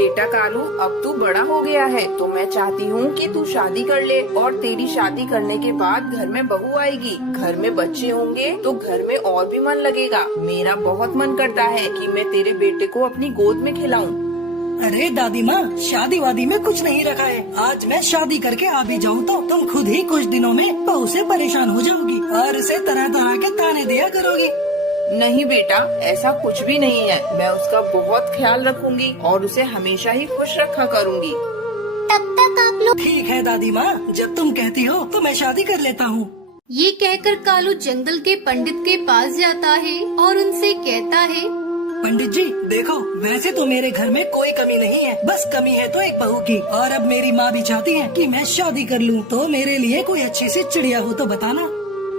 बेटा कालू, अब तू बड़ा हो गया है तो मैं चाहती हूँ कि तू शादी कर ले और तेरी शादी करने के बाद घर में बहू आएगी, घर में बच्चे होंगे तो घर में और भी मन लगेगा। मेरा बहुत मन करता है कि मैं तेरे बेटे को अपनी गोद में खिलाऊं। अरे दादी माँ, शादी वादी में कुछ नहीं रखा है। आज मैं शादी करके आ भी जाऊँ तो तुम खुद ही कुछ दिनों में बहू से परेशान हो जाओगी और उसे तरह तरह के ताने दिया करोगी। नहीं बेटा, ऐसा कुछ भी नहीं है। मैं उसका बहुत ख्याल रखूंगी और उसे हमेशा ही खुश रखा करूंगी। तब तक आप लोग। ठीक है दादी माँ, जब तुम कहती हो तो मैं शादी कर लेता हूँ। ये कहकर कालू जंगल के पंडित के पास जाता है और उनसे कहता है, पंडित जी देखो, वैसे तो मेरे घर में कोई कमी नहीं है, बस कमी है तो एक बहू की। और अब मेरी माँ भी चाहती है कि मैं शादी कर लूँ, तो मेरे लिए कोई अच्छी सी चिड़िया हो तो बताना।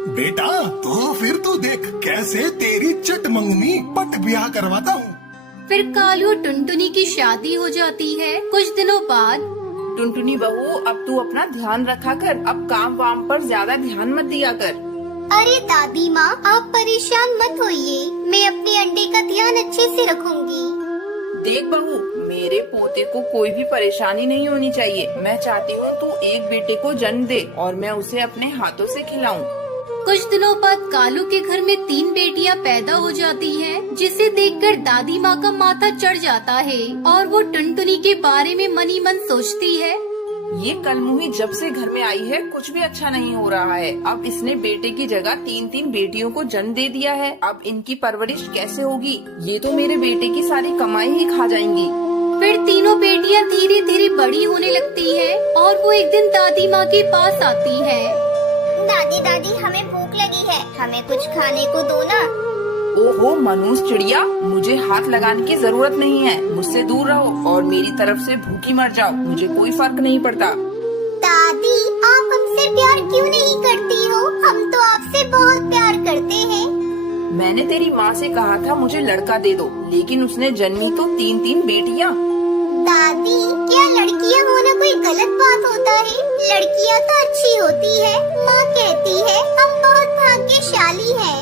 बेटा तो फिर तू देख कैसे तेरी चट मंगनी पट ब्याह करवाता हूँ। फिर कालू और टुनटुनी की शादी हो जाती है। कुछ दिनों बाद, टुनटुनी बहू, अब तू अपना ध्यान रखा कर, अब काम वाम पर ज्यादा ध्यान मत दिया कर। अरे दादी माँ, आप परेशान मत होइए, मैं अपने अंडे का ध्यान अच्छे से रखूंगी। देख बहू, मेरे पोते को कोई भी परेशानी नहीं होनी चाहिए। मैं चाहती हूँ तू एक बेटे को जन्म दे और मैं उसे अपने हाथों से खिलाऊं। कुछ दिनों बाद कालू के घर में 3 बेटियां पैदा हो जाती हैं, जिसे देखकर दादी माँ का माथा चढ़ जाता है और वो टुनटुनी के बारे में मन ही मन सोचती है, ये कलमुही जब से घर में आई है कुछ भी अच्छा नहीं हो रहा है। अब इसने बेटे की जगह 3-3 बेटियों को जन्म दे दिया है। अब इनकी परवरिश कैसे होगी? ये तो मेरे बेटे की सारी कमाई ही खा जाएंगी। फिर तीनों बेटियां धीरे धीरे बड़ी होने लगती है और वो एक दिन दादी माँ के पास आती है। दादी दादी, हमें भूख लगी है, हमें कुछ खाने को दो ना। ओहो मनुष्य चिड़िया, मुझे हाथ लगाने की जरूरत नहीं है। मुझसे दूर रहो और मेरी तरफ से भूखी मर जाओ, मुझे कोई फर्क नहीं पड़ता। दादी, आप हमसे प्यार क्यों नहीं करती हो? हम तो आपसे बहुत प्यार करते हैं। मैंने तेरी माँ से कहा था मुझे लड़का दे दो, लेकिन उसने जन्मी तो 3-3 बेटियाँ। दादी, क्या लड़कियाँ होना कोई गलत बात होता है? लड़कियाँ तो अच्छी होती है। माँ कहती है हम बहुत भाग्यशाली हैं।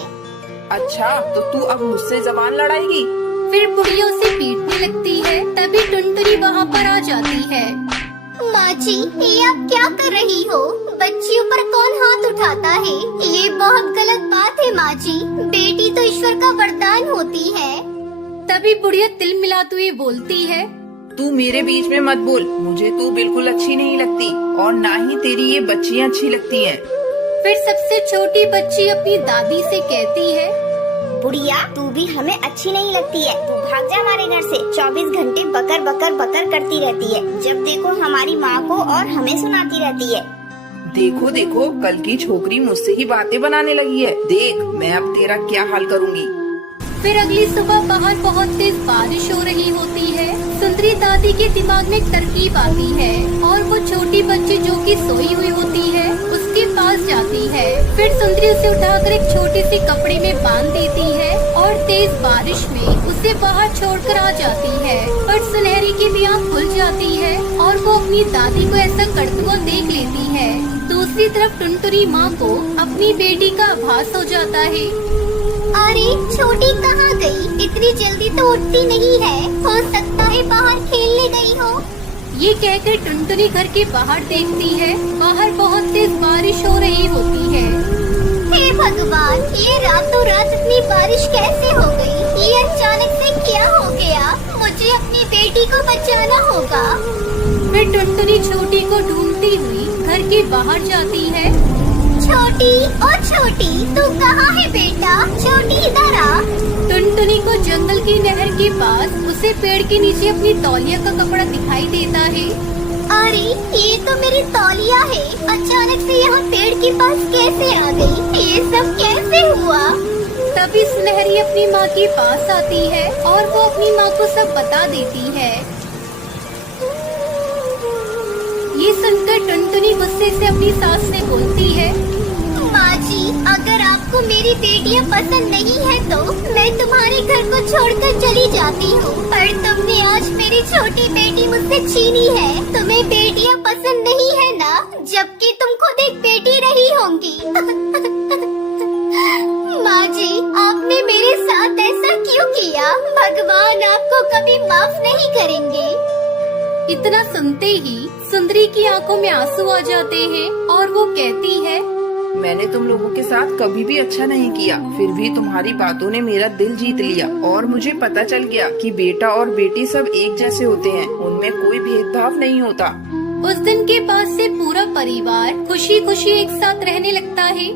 अच्छा, तो तू अब मुझसे जबान लड़ाएगी? फिर बुढ़िया उसे पीटने लगती है। तभी टुनटुनी वहाँ पर आ जाती है। माँ जी, ये आप क्या कर रही हो? बच्चियों पर कौन हाथ उठाता है? ये बहुत गलत बात है माँ जी। बेटी तो ईश्वर का वरदान होती है। तभी बुढ़िया तिल मिलाते हुए बोलती है, तू मेरे बीच में मत बोल, मुझे तू बिल्कुल अच्छी नहीं लगती और ना ही तेरी ये बच्चियाँ अच्छी लगती हैं। फिर सबसे छोटी बच्ची अपनी दादी से कहती है, बुढ़िया, तू भी हमें अच्छी नहीं लगती है। तू भाग जा हमारे घर से। 24 घंटे बकर बकर बकर करती रहती है। जब देखो हमारी माँ को और हमें सुनाती रहती है। देखो देखो, कल की छोकरी मुझसे ही बातें बनाने लगी है। देख मैं अब तेरा क्या हाल करूँगी। फिर अगली सुबह बाहर बहुत तेज बारिश हो रही होती है। सुंदरी दादी के दिमाग में एक तरकीब आती है और वो छोटी बच्ची जो कि सोई हुई होती है उसके पास जाती है। फिर सुंदरी उसे उठाकर एक छोटी सी कपड़े में बांध देती है और तेज बारिश में उसे बाहर छोड़कर आ जाती है। पर सुनहरी की भी आँख खुल जाती है और वो अपनी दादी को ऐसा करते हुए देख लेती है। दूसरी तरफ टुनटुनी माँ को अपनी बेटी का आभास हो जाता है। अरे छोटी कहाँ गई? इतनी जल्दी तो उठती नहीं है। हो सकता है बाहर खेलने गई हो। ये कहकर टुनटुनी घर के बाहर देखती है। बाहर बहुत तेज बारिश हो रही होती है। हे भगवान, ये रातों रात इतनी बारिश कैसे हो गई? ये अचानक से क्या हो गया? मुझे अपनी बेटी को बचाना होगा। फिर टुनटुनी छोटी को ढूंढती हुई घर के बाहर जाती है। छोटी, ओ छोटी, तू कहाँ है बेटा? छोटी इधर आ। टुनटुनी को जंगल की नहर के पास उसे पेड़ के नीचे अपनी तौलिया का कपड़ा दिखाई देता है। अरे ये तो मेरी तौलिया है। अचानक से यहाँ पेड़ के पास कैसे आ गई? ये सब कैसे हुआ? तभी सुनहरी अपनी माँ के पास आती है और वो अपनी माँ को सब बता देती है। ये सुनकर टुनटुनी गुस्से से अपनी सास से बोलती है, माँ जी, अगर आपको मेरी बेटियाँ पसंद नहीं है तो मैं तुम्हारे घर को छोड़कर चली जाती हूँ। पर तुमने आज मेरी छोटी बेटी मुझसे छीनी है। तुम्हें बेटियाँ पसंद नहीं है ना? जबकि तुम खुद एक बेटी रही होंगी। माँ जी, आपने मेरे साथ ऐसा क्यों किया? भगवान आपको कभी माफ नहीं करेंगे। इतना सुनते ही सुंदरी की आंखों में आंसू आ जाते हैं और वो कहती है, मैंने तुम लोगों के साथ कभी भी अच्छा नहीं किया, फिर भी तुम्हारी बातों ने मेरा दिल जीत लिया और मुझे पता चल गया कि बेटा और बेटी सब एक जैसे होते हैं, उनमें कोई भेदभाव नहीं होता। उस दिन के बाद से पूरा परिवार खुशी खुशी एक साथ रहने लगता है।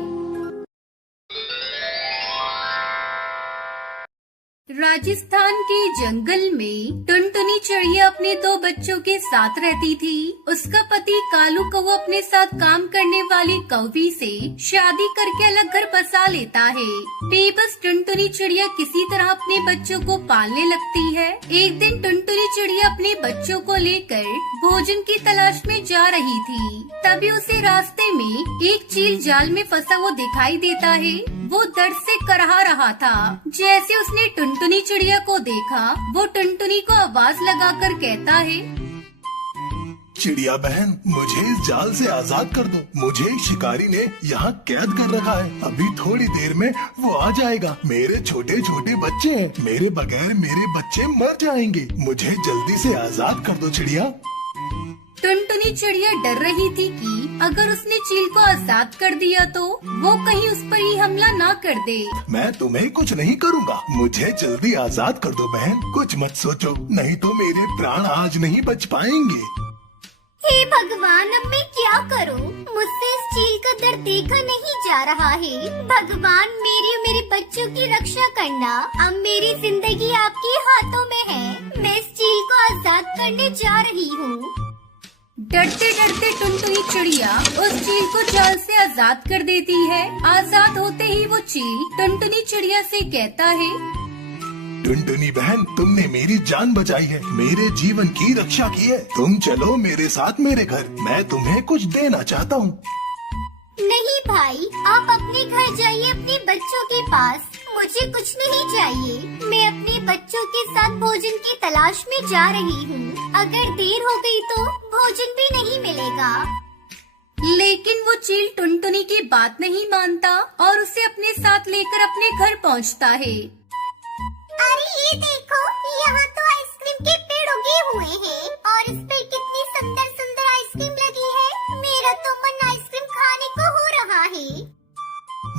राजस्थान के जंगल में टुनटुनी चिड़िया अपने 2 बच्चों के साथ रहती थी। उसका पति कालू कौवा अपने साथ काम करने वाली कौवी से शादी करके अलग घर बसा लेता है। बेबस टुनटुनी चिड़िया किसी तरह अपने बच्चों को पालने लगती है। एक दिन टुनटुनी चिड़िया अपने बच्चों को लेकर भोजन की तलाश में जा रही थी। तभी उसे रास्ते में एक चील जाल में फंसा हुआ दिखाई देता है। वो दर्द से करहा रहा था। जैसे उसने टुनटुनी चिड़िया को देखा, वो टुनटुनी को आवाज लगाकर कहता है, चिड़िया बहन, मुझे इस जाल से आजाद कर दो। मुझे एक शिकारी ने यहाँ कैद कर रखा है। अभी थोड़ी देर में वो आ जाएगा। मेरे छोटे छोटे बच्चे हैं, मेरे बगैर मेरे बच्चे मर जाएंगे। मुझे जल्दी से आजाद कर दो चिड़िया। टुनटुनी चिड़िया डर रही थी कि अगर उसने चील को आजाद कर दिया तो वो कहीं उस पर ही हमला ना कर दे। मैं तुम्हें कुछ नहीं करूँगा, मुझे जल्दी आजाद कर दो बहन। कुछ मत सोचो, नहीं तो मेरे प्राण आज नहीं बच पाएंगे। हे भगवान, अब मैं क्या करूं? मुझसे इस चील का दर्द देखा नहीं जा रहा है। भगवान, मेरी और मेरे बच्चों की रक्षा करना। अब मेरी जिंदगी आपके हाथों में है। मैं इस चील को आजाद करने जा रही हूँ। डरते डरते टुनटुनी चिड़िया उस चील को जाल से आजाद कर देती है। आजाद होते ही वो चील टुनटुनी चिड़िया से कहता है, टुनटुनी बहन, तुमने मेरी जान बचाई है, मेरे जीवन की रक्षा की है। तुम चलो मेरे साथ मेरे घर, मैं तुम्हें कुछ देना चाहता हूँ। नहीं भाई, आप अपने घर जाइए, अपने बच्चों के पास। मुझे कुछ नहीं चाहिए। मैं अपने बच्चों के साथ भोजन की तलाश में जा रही हूँ। अगर देर हो गई तो भोजन भी नहीं मिलेगा। लेकिन वो चील टुनटुनी की बात नहीं मानता और उसे अपने साथ लेकर अपने घर पहुँचता है। अरे ये देखो, यहाँ तो आइसक्रीम के पेड़ उगे हुए हैं और इस पे कितनी सुंदर सुंदर आइसक्रीम लगी है। मेरा तो मन आइसक्रीम खाने को हो रहा है।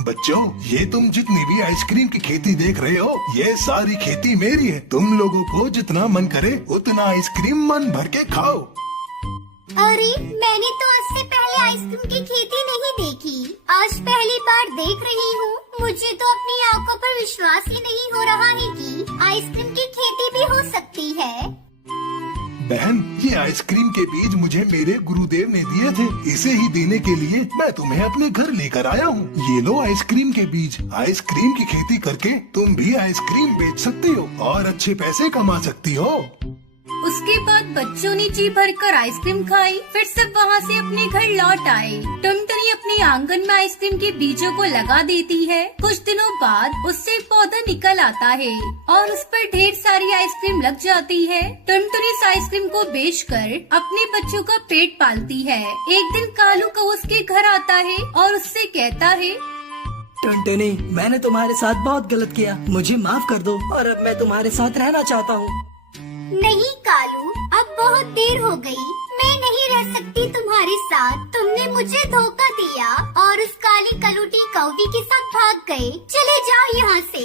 बच्चों, ये तुम जितनी भी आइसक्रीम की खेती देख रहे हो, ये सारी खेती मेरी है। तुम लोगों को जितना मन करे उतना आइसक्रीम मन भर के खाओ। अरे, मैंने तो आज से पहले आइसक्रीम की खेती नहीं देखी। आज पहली बार देख रही हूँ। मुझे तो अपनी आंखों पर विश्वास ही नहीं हो रहा है कि आइसक्रीम की खेती भी हो सकती है। बहन, ये आइसक्रीम के बीज मुझे मेरे गुरुदेव ने दिए थे। इसे ही देने के लिए मैं तुम्हें अपने घर लेकर आया हूँ। ये लो आइसक्रीम के बीज। आइसक्रीम की खेती करके तुम भी आइसक्रीम बेच सकती हो और अच्छे पैसे कमा सकती हो। उसके बाद बच्चों ने जी भरकर आइसक्रीम खाई। फिर सब वहाँ से अपने घर लौट आए। टुनटुनी अपने आंगन में आइसक्रीम के बीजों को लगा देती है। कुछ दिनों बाद उससे एक पौधा निकल आता है और उस पर ढेर सारी आइसक्रीम लग जाती है। टुनटुनी इस आइसक्रीम को बेचकर अपने बच्चों का पेट पालती है। एक दिन कालू कौवा उसके घर आता है और उससे कहता है, टुनटुनी, मैंने तुम्हारे साथ बहुत गलत किया, मुझे माफ कर दो और अब मैं तुम्हारे साथ रहना चाहता हूँ। नहीं कालू, अब बहुत देर हो गई। मैं नहीं रह सकती तुम्हारे साथ। तुमने मुझे धोखा दिया और उस काली कलूटी कौवी के साथ भाग गए। चले जाओ यहाँ से।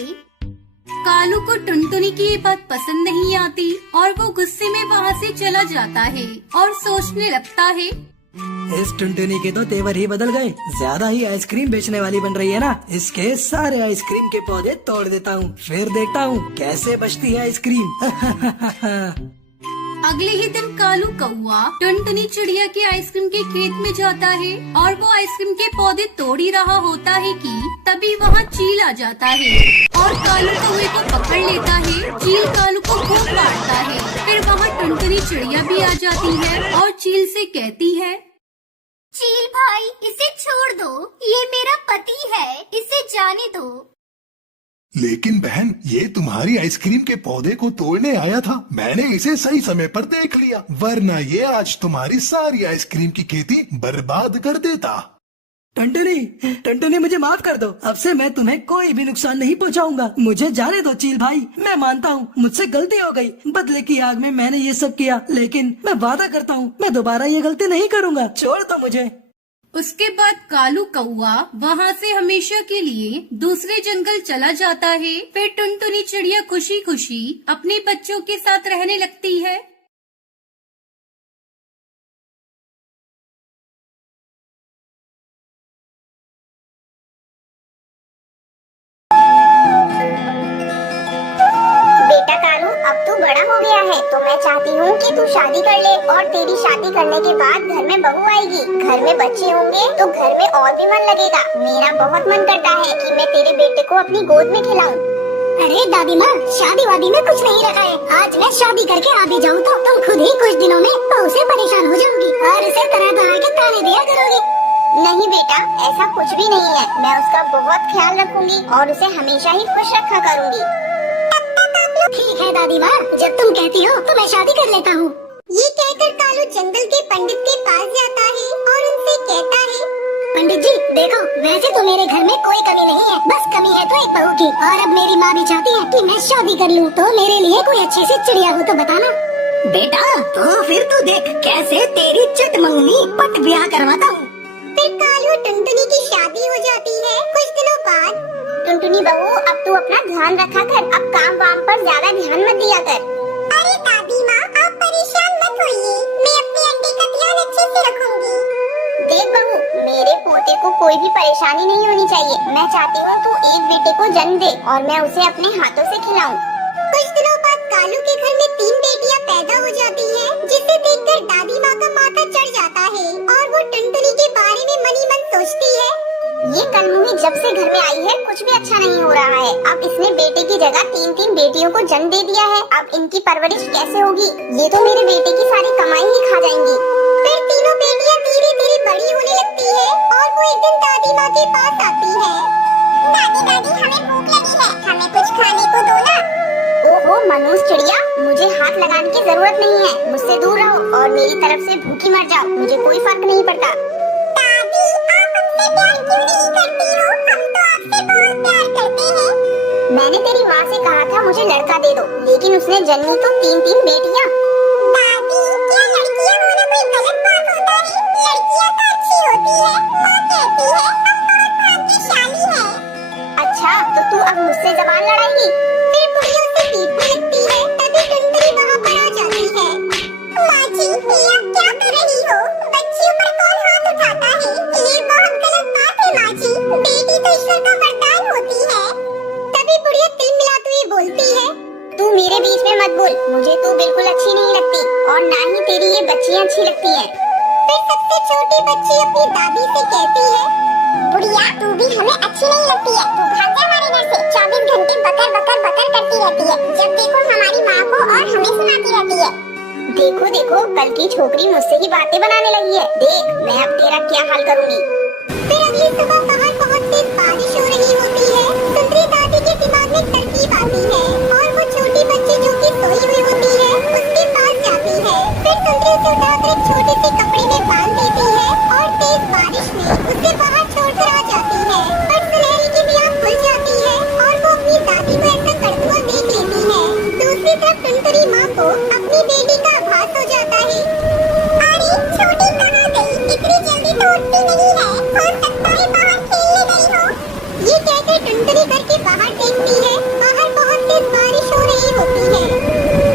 कालू को टुनटुनी की ये बात पसंद नहीं आती और वो गुस्से में वहाँ से चला जाता है और सोचने लगता है, इस टुनटुनी के तो तेवर ही बदल गए। ज्यादा ही आइसक्रीम बेचने वाली बन रही है ना। इसके सारे आइसक्रीम के पौधे तोड़ देता हूँ, फिर देखता हूँ कैसे बचती है आइसक्रीम। अगले ही दिन कालू कौवा टुनटुनी चिड़िया के आइसक्रीम के खेत में जाता है और वो आइसक्रीम के पौधे तोड़ ही रहा होता है कि तभी वहाँ चील आ जाता है और कालू कौवे को पकड़ लेता है। चील कालू को खूब मारता है। फिर वहाँ टुनटुनी चिड़िया भी आ जाती है और चील से कहती है, चील भाई, इसे छोड़ दो। ये मेरा पति है, इसे जाने दो। लेकिन बहन, ये तुम्हारी आइसक्रीम के पौधे को तोड़ने आया था। मैंने इसे सही समय पर देख लिया, वरना ये आज तुम्हारी सारी आइसक्रीम की खेती बर्बाद कर देता। टंटनी, टंटनी मुझे माफ कर दो। अब से मैं तुम्हें कोई भी नुकसान नहीं पहुंचाऊंगा। मुझे जाने दो चील भाई। मैं मानता हूँ मुझसे गलती हो गई। बदले की आग में मैंने ये सब किया, लेकिन मैं वादा करता हूँ मैं दोबारा ये गलती नहीं करूंगा। छोड़ दो मुझे। उसके बाद कालू कौआ वहाँ से हमेशा के लिए दूसरे जंगल चला जाता है। फिर टुनटुनी चिड़िया खुशी खुशी अपने बच्चों के साथ रहने लगती है। बेटा कालू, अब तू बड़ा हो गया है तो मैं चाहती हूँ कि तू शादी कर ले और तेरी शादी करने के बाद घर में बहू आएगी, घर में बच्चे होंगे तो घर में और भी मन लगेगा। मेरा बहुत मन करता है कि मैं तेरे बेटे को अपनी गोद में खिलाऊं। अरे दादी माँ, शादी वादी में कुछ नहीं रखा है। आज मैं शादी करके आ भी जाऊँ तो तुम खुद ही कुछ दिनों में बहू से परेशान हो जाओगी और उसे तरह तरह के ताने दिया करोगी। नहीं बेटा, ऐसा कुछ भी नहीं है। मैं उसका बहुत ख्याल रखूंगी और उसे हमेशा ही खुश रखा करूंगी। ठीक है दादी माँ, जब तुम कहती हो तो मैं शादी कर लेता हूँ। ये कहकर कालू जंगल के पंडित के पास जाता है और उनसे कहता है, पंडित जी देखो, वैसे तो मेरे घर में कोई कमी नहीं है, बस कमी है तो एक बहू की। और अब मेरी माँ भी चाहती है कि मैं शादी कर लूँ, तो मेरे लिए कोई अच्छी सी चिड़िया हो तो बताना। बेटा तो फिर तू देख कैसे तेरी चिटमंगनी पट ब्याह करवाता हूँ। फिर कालू टुनटुनी की शादी हो जाती है। कुछ दिनों बाद, टुनटुनी बहू अब तू अपना ध्यान रखा कर, अब काम वाम पर ज्यादा ध्यान मत दिया कर। अरे दादी माँ, आप परेशान मत होइए, मैं अपने अंडे का ध्यान अच्छे से रखूंगी। देख बहू, मेरे पोते को कोई भी परेशानी नहीं होनी चाहिए। मैं चाहती हूँ तू एक बेटे को जन्म दे और मैं उसे अपने हाथों से खिलाऊं। कुछ दिनों बाद कालू के घर में 3 बेटियां पैदा हो जाती हैं, जिसे देखकर दादी माँ का माथा चढ़ जाता है और वो टुनटुनी के बारे में मनी मन सोचती है, ये कलमुही जब से घर में आई है कुछ भी अच्छा नहीं हो रहा है। अब इसने बेटे की जगह 3-3 बेटियों को जन्म दे दिया है। अब इनकी परवरिश कैसे होगी? ये तो मेरे बेटे की सारी कमाई ही खा जाएंगी। फिर तीनों बेटियां धीरे धीरे बड़ी होने लगती है और वो एक दिन दादी माँ के पास आती है। दादी दादी, हमें भूख लगी है, हमें कुछ खाने को दो ना। ओहो मनोज चिड़िया, मुझे हाथ लगाने की जरूरत नहीं है, मुझसे दूर रहो और मेरी तरफ से भूखी मर जाओ, मुझे कोई फर्क नहीं पड़ता। दादी, आप हमसे प्यार क्यों नहीं करती हो? हम तो आपसे बहुत प्यार करते हैं। मैंने तेरी माँ से कहा था मुझे लड़का दे दो, लेकिन उसने जन्मी तो 3-3 बेटियाँ। दादी, क्या लड़कियाँ होना कोई गलत बात होता है? लड़कियाँ तो अच्छी होती है, माँ कहती है हम बहुत भाग्यशाली हैं। अच्छा, तो तू अब मुझसे जबान लड़ाएगी? फिर बुढ़िया उसे पीटने लगती है। तभी टुनटुनी वहाँ पर आ जाती है। माँ जी, ये आप क्या कर रही हो? बच्चियों पर कौन हाथ उठाता है? ये बहुत गलत बात है माँ जी, बेटी तो ईश्वर का वरदान होती है। तभी बुढ़िया तिल मिलाती हुई बोलती है, तू मेरे बीच में मत बोल, मुझे तू बिल्कुल अच्छी नहीं लगती और ना ही तेरी ये बच्चियाँ अच्छी लगती हैं। फिर सबसे छोटी बच्ची अपनी दादी से कहती है, बुढ़िया तू भी हमें अच्छी नहीं लगती है, तू भाग जा हमारे घर से। 24 घंटे बकर बकर बकर करती रहती है, जब देखो हमारी माँ को और हमें सुनाती रहती है। देखो देखो, कल की छोकरी मुझसे ही बातें बनाने लगी है, देख मैं अब तेरा क्या हाल करूँगी। फिर अगली सुबह बाहर बहुत तेज बारिश हो रही होती है। सुंदरी दादी के दिमाग में तरकीब आती है और वो छोटी बच्ची जो कि सोई हुई होती है उसके पास जाती है। फिर सुंदरी उसे उठाकर एक छोटे से कपड़े में बांध देती है और तेज बारिश में उसे बाहर छोड़कर आ जाती है। पर सुनहरी की भी आँख खुल जाती है और वो अपनी दादी को ऐसा करते हुए देख लेती है। दूसरी तरफ टुनटुनी माँ को अपनी बेटी का आभास हो जाता है। अरे छोटी कहाँ गई? इतनी जल्दी तो उठती नहीं है, हो सकता है बाहर खेलने गई हो। ये कहकर टुनटुनी घर के बाहर देखती है, बाहर बहुत तेज बारिश हो रही होती है।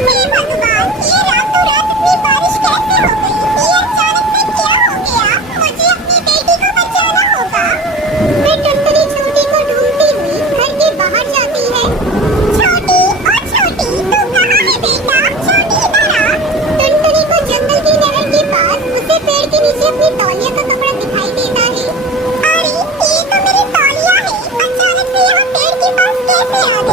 हे भगवान, ये रातों रात इतनी बारिश कैसे हो गई? ये अचानक से क्या हो गया? मुझे अपनी बेटी को बचाना होगा। फिर टुनटुनी छोटी को ढूंढती हुई घर के बाहर जाती है। छोटी, ओ छोटी, तू कहाँ है बेटा? छोटी इधर आ। टुनटुनी को जंगल की नहर के पास उसे पेड़ के नीचे अपनी तौलिया का कपड़ा दिखाई देता है। अरे ये तो मेरी तौलिया है, अचानक से यहाँ पेड़ के पास कैसे आ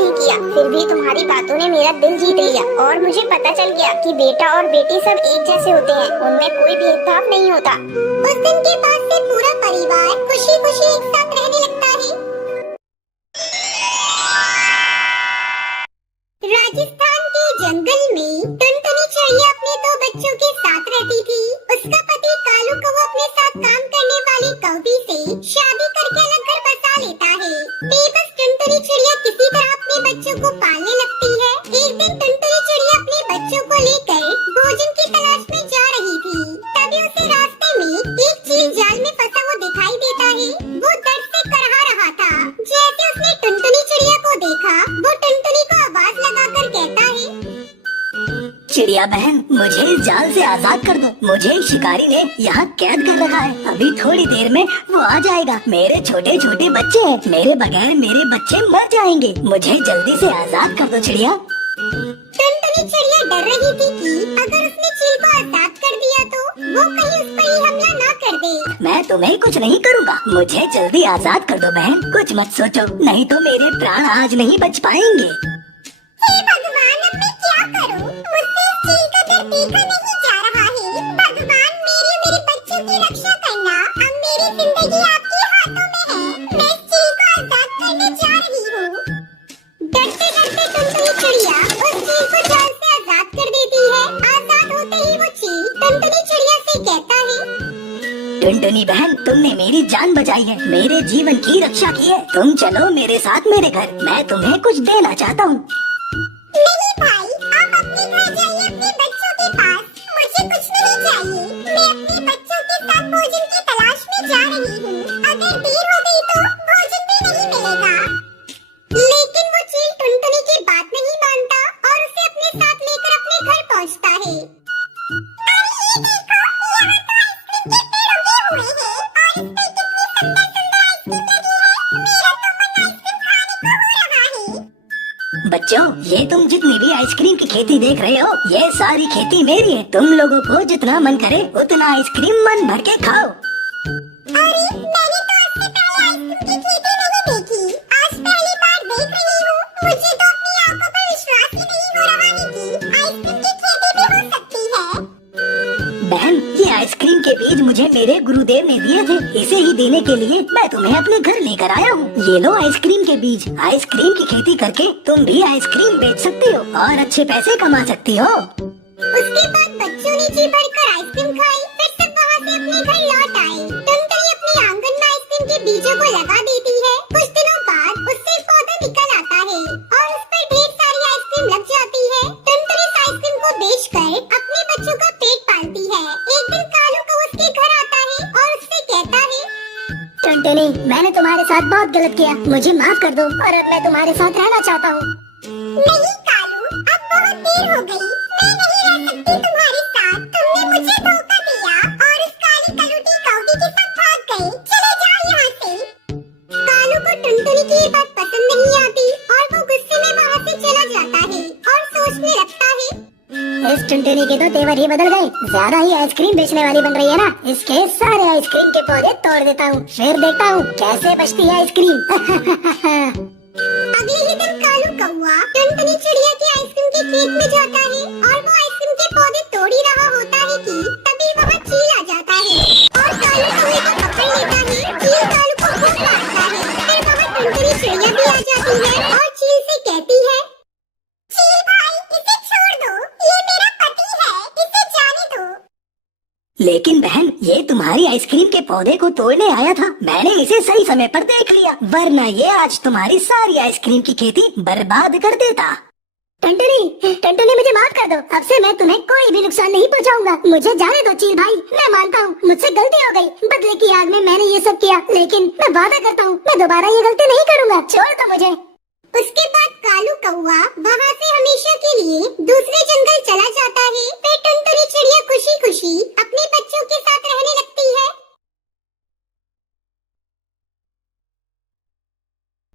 नहीं किया, फिर भी तुम्हारी बातों ने मेरा दिल जीत लिया और मुझे पता चल गया कि बेटा और बेटी सब एक जैसे होते हैं, उनमें कोई भेदभाव नहीं होता। उस दिन के बाद से पूरा परिवार खुशी खुशी एक साथ रहने लगता है। राजस्थान के जंगल में टुनटुनी चिड़िया अपने 2 बच्चों के साथ रहती थी। उसका पति कालू कौवा अपने साथ काम करने वाली कौवी से शादी करके अलग घर बसा लेता है। बेबस टुनटुनी चिड़िया किसी तरह अपने बच्चों को पालने लगती है। एक दिन टुनटुनी चिड़िया अपने बच्चों को लेकर भोजन की तलाश में जा रही थी। तभी उसे रास्ते में एक चील जाल में फंसा हुआ दिखाई देता है। वो दर्द से करहा रहा था। जैसे उसने टुनटुनी चिड़िया को देखा, वो टुनटुनी को आवाज लगाकर कहता है, चिड़िया बहन, मुझे इस जाल से आजाद कर दो। मुझे शिकारी ने यहाँ कैद कर रखा है। अभी थोड़ी देर में वो आ जाएगा। मेरे छोटे छोटे बच्चे हैं, मेरे बगैर मेरे बच्चे मर जाएंगे। मुझे जल्दी से आजाद कर दो चिड़िया। टुनटुनी चिड़िया डर रही थी कि अगर उसने चील को आजाद कर दिया तो वो कहीं उस पर ही हमला ना कर दे। मैं तुम्हें कुछ नहीं करूँगा। मुझे जल्दी आजाद कर दो बहन। कुछ मत सोचो, नहीं तो मेरे प्राण आज नहीं बच पाएंगे। हे भगवान, अब मैं क्या करूं? मुझसे इस चील का डर देखा नहीं जा रहा है। भगवान, मेरे बच्चों की रक्षा करना। अब मेरी जिंदगी आपके हाथों में है। मैं इस चील को आजाद करने जा रही हूँ। डरते डरते टुनटुनी चिड़िया उस चील को जाल से आजाद कर देती है। आजाद होते ही वो चील टुनटुनी चिड़िया से कहता है, टुनटुनी बहन, तुमने मेरी जान बचाई है, मेरे जीवन की रक्षा की है। तुम चलो मेरे साथ मेरे घर। मैं तुम्हें कुछ देना चाहता हूँ। नहीं भाई, आप अपने घर जाइए, अपने बच्चों के पास। मुझे कुछ नहीं चाहिए। मैं अपने बच्चों के साथ भोजन की तलाश में जा रही हूँ। अगर देर हो गई तो भोजन भी नहीं मिलेगा। लेकिन वो चील टुनटुनी की बात नहीं मानता और उसे अपने साथ लेकर अपने घर पहुँचता है। अरे ये देखो, यहाँ तो आइसक्रीम के पेड़ उगे हुए हैं और इस पे कितनी सुंदर सुंदर आइसक्रीम लगी है। मेरा तो मन आइसक्रीम खाने को हो रहा है। बच्चों, ये तुम जितनी भी आइसक्रीम की खेती देख रहे हो, ये सारी खेती मेरी है। तुम लोगों को जितना मन करे उतना आइसक्रीम मन भर के खाओ। अरे, मैंने तो इससे पहले आइसक्रीम की खेती नहीं देखी। आज पहली बार देख रही हूँ। मुझे तो अपनी आंखों पर विश्वास ही नहीं हो रहा है कि आइसक्रीम की खेती भी हो सकती है। बहन, ये आइसक्रीम के बीज मुझे मेरे गुरुदेव ने दिए थे। इसे ही देने के लिए मैं तुम्हें अपने घर लेकर आया हूँ। ये लो आइसक्रीम के बीज। आइसक्रीम की खेती करके तुम भी आइसक्रीम बेच सकती हो और अच्छे पैसे कमा सकती हो। उसके बाद बच्चों ने जी भरकर आइसक्रीम खाई। फिर सब वहाँ से अपने घर लौट आए। टुनटुनी अपने आंगन में आइसक्रीम के बीजों को लगा देती है। कुछ दिनों बाद उससे एक पौधा निकल आता है और उस पर ढेर सारी आइसक्रीम लग जाती है। टुनटुनी इस आइसक्रीम को बेचकर अपने बच्चों का पेट पालती है। एक दिन कालू को उसके घर आता है और उससे कहता है, टुनटुनी, मैंने तुम्हारे साथ बहुत गलत किया। मुझे माफ कर दो और अब मैं तुम्हारे साथ रहना चाहता हूँ। नहीं कालू, अब बहुत देर हो गई। मैं नहीं रह सकती तुम्हारे साथ। तुमने मुझे धोखा दिया और उस काली कलूटी कौवी के साथ भाग गए। चले जाओ यहाँ से। कालू को टुनटुनी की ये बात पसंद नहीं आती और वो गुस्से में वहाँ से चला जाता है और सोचने लगता है, इस टुनटुनी के तो तेवर ही बदल गए। ज्यादा ही आइसक्रीम बेचने वाली बन रही है ना। इसके सारे आइसक्रीम के पौधे तोड़ देता हूँ, फिर देखता हूँ कैसे बचती है आइसक्रीम। अगले ही दिन कालू कौवा टुनटुनी चिड़िया के आइसक्रीम के खेत में जाता है और वो आइसक्रीम के पौधे तोड़ ही रहा होता है कि तभी वहाँ चील आ जाता है और कालू कौवे को पकड़ लेता है। चील कालू को खूब मारता है। फिर वहाँ टुनटुनी चिड़िया भी आ जाती है और चील से कहती है, चील भाई, इसे छोड़ दो। ये मेरा पति है, इसे जाने दो। लेकिन बहन, ये तुम्हारी आइसक्रीम के पौधे को तोड़ने आया था। मैंने इसे सही समय पर देख लिया, वरना ये आज तुम्हारी सारी आइसक्रीम की खेती बर्बाद कर देता। टुनटुनी, मुझे माफ कर दो। अब से मैं तुम्हें कोई भी नुकसान नहीं पहुंचाऊंगा। मुझे जाने दो चील भाई। मैं मानता हूँ मुझसे गलती हो गई। बदले की आग में मैंने ये सब किया, लेकिन मैं वादा करता हूँ मैं दोबारा ये गलती नहीं करूँगा। छोड़ दो मुझे। उसके बाद कालू कौवा वहाँ से हमेशा के लिए दूसरे जंगल चला जाता है। फिर टुनटुनी चिड़िया खुशी खुशी